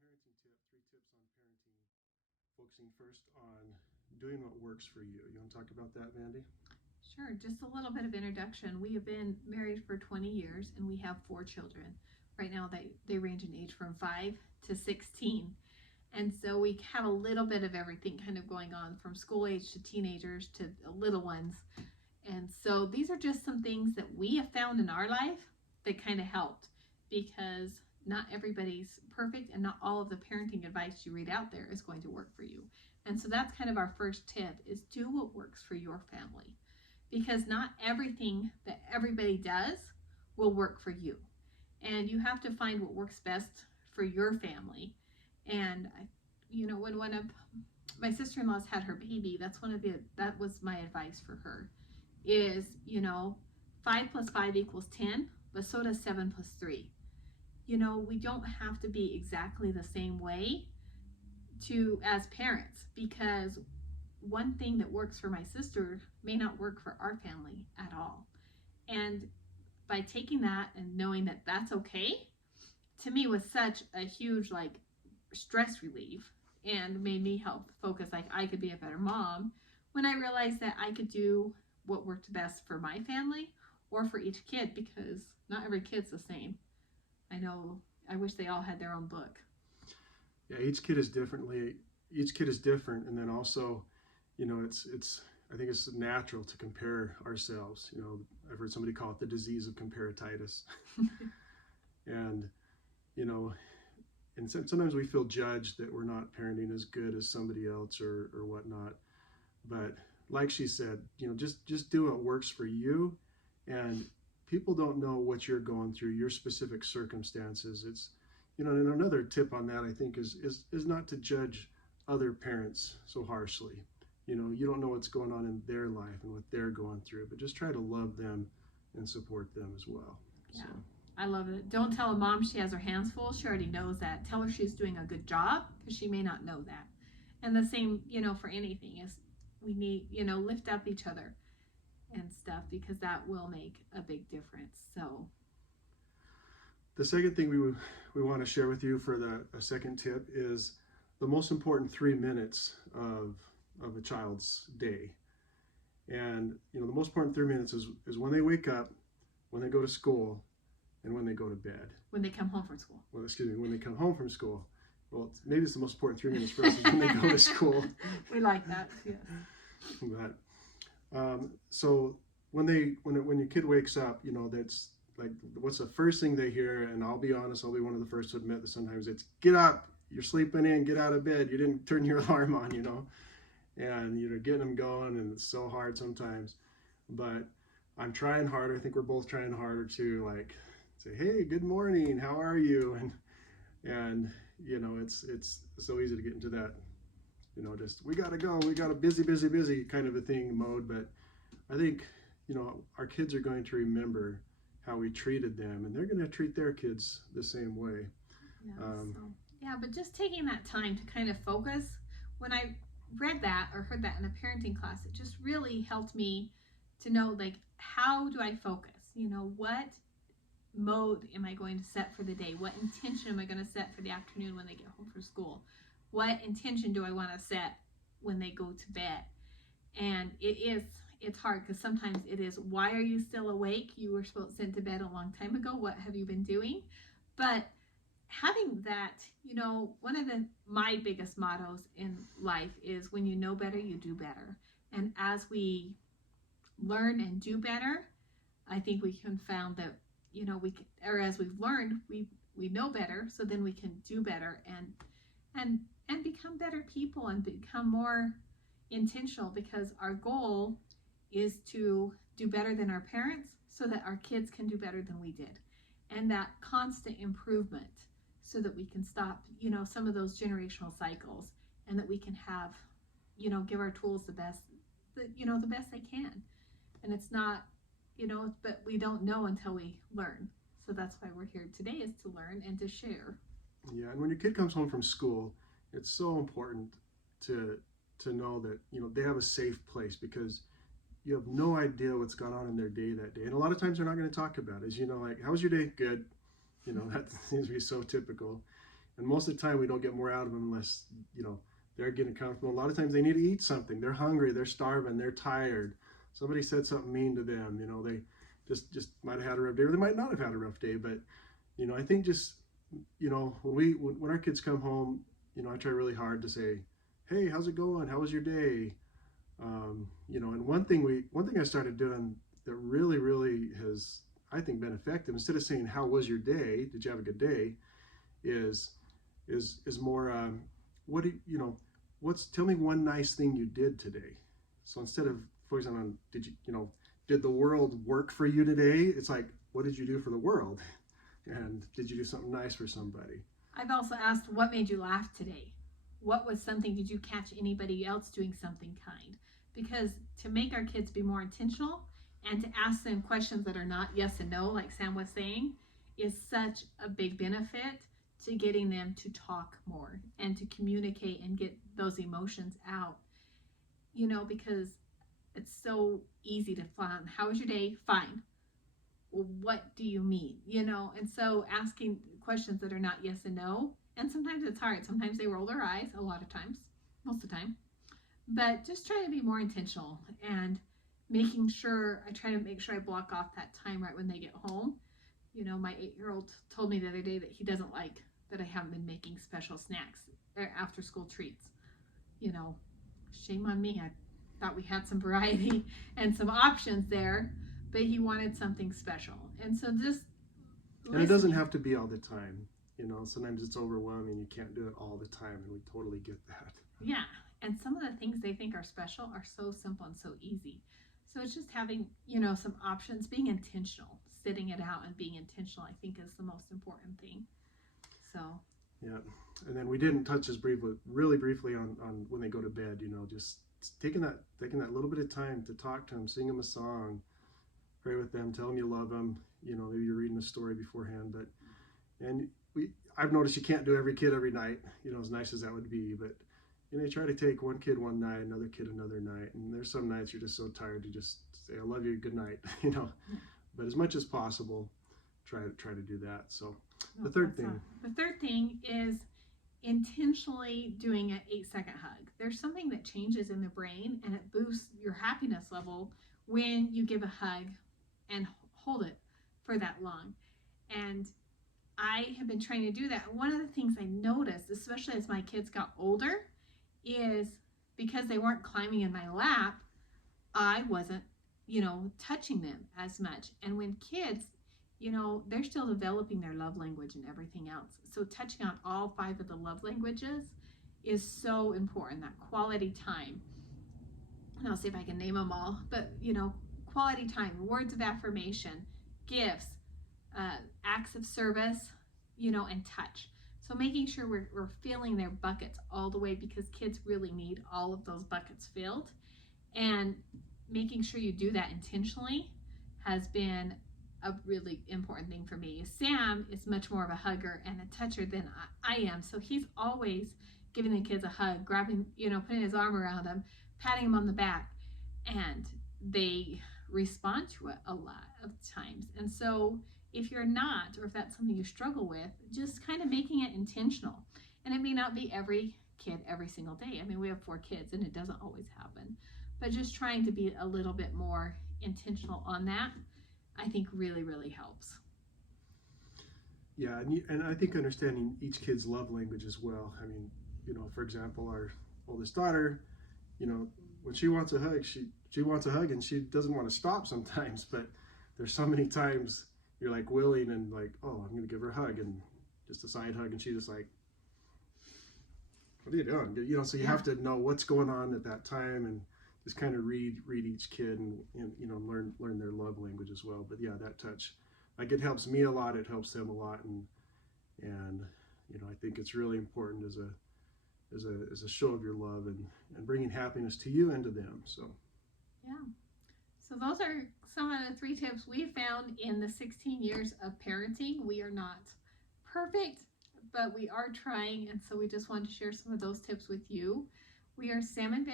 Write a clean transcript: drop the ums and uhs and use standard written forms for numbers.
parenting tip, 3 tips on parenting, focusing first on doing what works for you. You want to talk about that, Vandy? Sure, just a little bit of introduction. We have been married for 20 years and we have 4 children. Right now, they range in age from 5 to 16. And so we have a little bit of everything kind of going on from school age to teenagers to little ones. And so these are just some things that we have found in our life that kind of helped, because not everybody's perfect and not all of the parenting advice you read out there is going to work for you. And so that's kind of our first tip, is do what works for your family, because not everything that everybody does will work for you. And you have to find what works best for your family. And when one of my sister-in-laws had her baby, that was my advice for her, is 5 plus 5 equals 10, but so does 7 plus 3. We don't have to be exactly the same way as parents, because one thing that works for my sister may not work for our family at all. And by taking that and knowing that that's okay, to me was such a huge stress relief, and made me help focus I could be a better mom when I realized that I could do what worked best for my family or for each kid, because not every kid's the same. I wish they all had their own book. Yeah, each kid is different, and then also, it's I think it's natural to compare ourselves. I've heard somebody call it the disease of comparatitis. and you know and sometimes we feel judged that we're not parenting as good as somebody else or whatnot. But like she said, just do what works for you. And people don't know what you're going through, your specific circumstances. And another tip on that, I think, is not to judge other parents so harshly. You don't know what's going on in their life and what they're going through, but just try to love them and support them as well. Yeah. So. I love it. Don't tell a mom she has her hands full. She already knows that. Tell her she's doing a good job, because she may not know that. And the same, for anything, is we need, lift up each other and stuff, because that will make a big difference. So the second thing we want to share with you for a second tip is the most important 3 minutes of a child's day. And the most important 3 minutes is when they wake up, when they go to school, and when they go to bed. When they come home from school. Well, excuse me, when they come home from school. Well, maybe it's the most important 3 minutes for us is when they go to school. We like that, yes. But so when your kid wakes up, that's like, what's the first thing they hear? And I'll be honest, I'll be one of the first to admit that sometimes it's, get up, you're sleeping in, get out of bed, you didn't turn your alarm on, and getting them going, and it's so hard sometimes. But I'm trying harder. I think we're both trying harder to say, hey, good morning, how are you? And it's so easy to get into that, just, we gotta go, we got a busy kind of a thing mode. But I think, our kids are going to remember how we treated them, and they're going to treat their kids the same way. Yeah, but just taking that time to kind of focus. When I read that or heard that in a parenting class, it just really helped me to know, how do I focus? What mode am I going to set for the day? What intention am I going to set for the afternoon when they get home from school? What intention do I want to set when they go to bed? And it's hard, because sometimes it is, why are you still awake? You were supposed to send to bed a long time ago. What have you been doing? But having that, one of my biggest mottos in life is, when you know better, you do better. And as we learn and do better, I think we can found that, as we've learned, we know better, so then we can do better and become better people and become more intentional, because our goal is to do better than our parents so that our kids can do better than we did. And that constant improvement, so that we can stop, some of those generational cycles, and that we can have, give our tools the best they can. And it's not, but we don't know until we learn. So that's why we're here today, is to learn and to share. Yeah, and when your kid comes home from school, it's so important to know that, they have a safe place, because you have no idea what's gone on in their day that day. And a lot of times they're not going to talk about it. As how was your day? Good. That seems to be so typical. And most of the time we don't get more out of them unless, you know, they're getting comfortable. A lot of times they need to eat something. They're hungry, they're starving, they're tired. Somebody said something mean to them, you know, they just might have had a rough day, or they might not have had a rough day. But, you know, I think just, you know, when our kids come home, you know, I try really hard to say, hey, how's it going? How was your day? You know, and one thing I started doing that really has, I think, been effective, instead of saying how was your day, did you have a good day, is more, what do you know, tell me one nice thing you did today. So instead of focusing on did the world work for you today, it's like, what did you do for the world, and did you do something nice for somebody? I've also asked, what made you laugh today? What was something, did you catch anybody else doing something kind? Because to make our kids be more intentional and to ask them questions that are not yes and no, like Sam was saying, is such a big benefit to getting them to talk more and to communicate and get those emotions out. You know, because it's so easy to fly. How was your day? Fine. Well, what do you mean? You know, and so asking questions that are not yes and no, and sometimes it's hard. Sometimes they roll their eyes, a lot of times, most of the time. But just trying to be more intentional and I try to make sure I block off that time right when they get home. You know, my 8-year-old told me the other day that he doesn't like that I haven't been making special snacks or after school treats. You know, shame on me. I thought we had some variety and some options there, but he wanted something special. And so just listening. And it doesn't have to be all the time. You know, sometimes it's overwhelming. You can't do it all the time, and we totally get that. Yeah, and some of the things they think are special are so simple and so easy. So it's just having, you know, some options, being intentional, sitting it out and being intentional, I think is the most important thing. So. Yeah, and then we didn't touch this really briefly on when they go to bed. You know, just taking that little bit of time to talk to them, sing them a song, pray with them, tell them you love them. You know, maybe you're reading a story beforehand, I've noticed you can't do every kid every night, you know, as nice as that would be, but you know, you try to take one kid one night, another kid another night, and there's some nights you're just so tired to just say, I love you, good night, you know. But as much as possible, try to do that. So the third thing is intentionally doing an 8-second hug. There's something that changes in the brain and it boosts your happiness level when you give a hug and hold it for that long. And I have been trying to do that. One of the things I noticed, especially as my kids got older, is because they weren't climbing in my lap, I wasn't, you know, touching them as much. And when kids, you know, they're still developing their love language and everything else. So touching on all 5 of the love languages is so important, that quality time. And I'll see if I can name them all. But, you know, quality time, words of affirmation, gifts, acts of service, you know, and touch. So making sure we're filling their buckets all the way, because kids really need all of those buckets filled. And making sure you do that intentionally has been a really important thing for me. Sam is much more of a hugger and a toucher than I am. So he's always giving the kids a hug, grabbing, you know, putting his arm around them, patting them on the back. And they respond to it a lot of times. And so if you're not, or if that's something you struggle with, just kind of making it intentional. And it may not be every kid every single day. I mean, we have 4 kids and it doesn't always happen. But just trying to be a little bit more intentional on that, I think really helps. Yeah, and I think understanding each kid's love language as well. I mean, you know, for example, our oldest daughter, you know, when she wants a hug, she wants a hug and she doesn't want to stop sometimes, but there's so many times you're like willing and like, oh, I'm going to give her a hug, and just a side hug, and she's just like, what are you doing? You know, so you have to know what's going on at that time and just kind of read each kid and you know, learn their love language as well. But yeah, that touch, like, it helps me a lot, it helps them a lot, and you know, I think it's really important as a show of your love and bringing happiness to you and to them. So yeah, so those are some of the 3 tips we found in the 16 years of parenting. We are not perfect, but we are trying, and so we just wanted to share some of those tips with you. We are Sam and Ben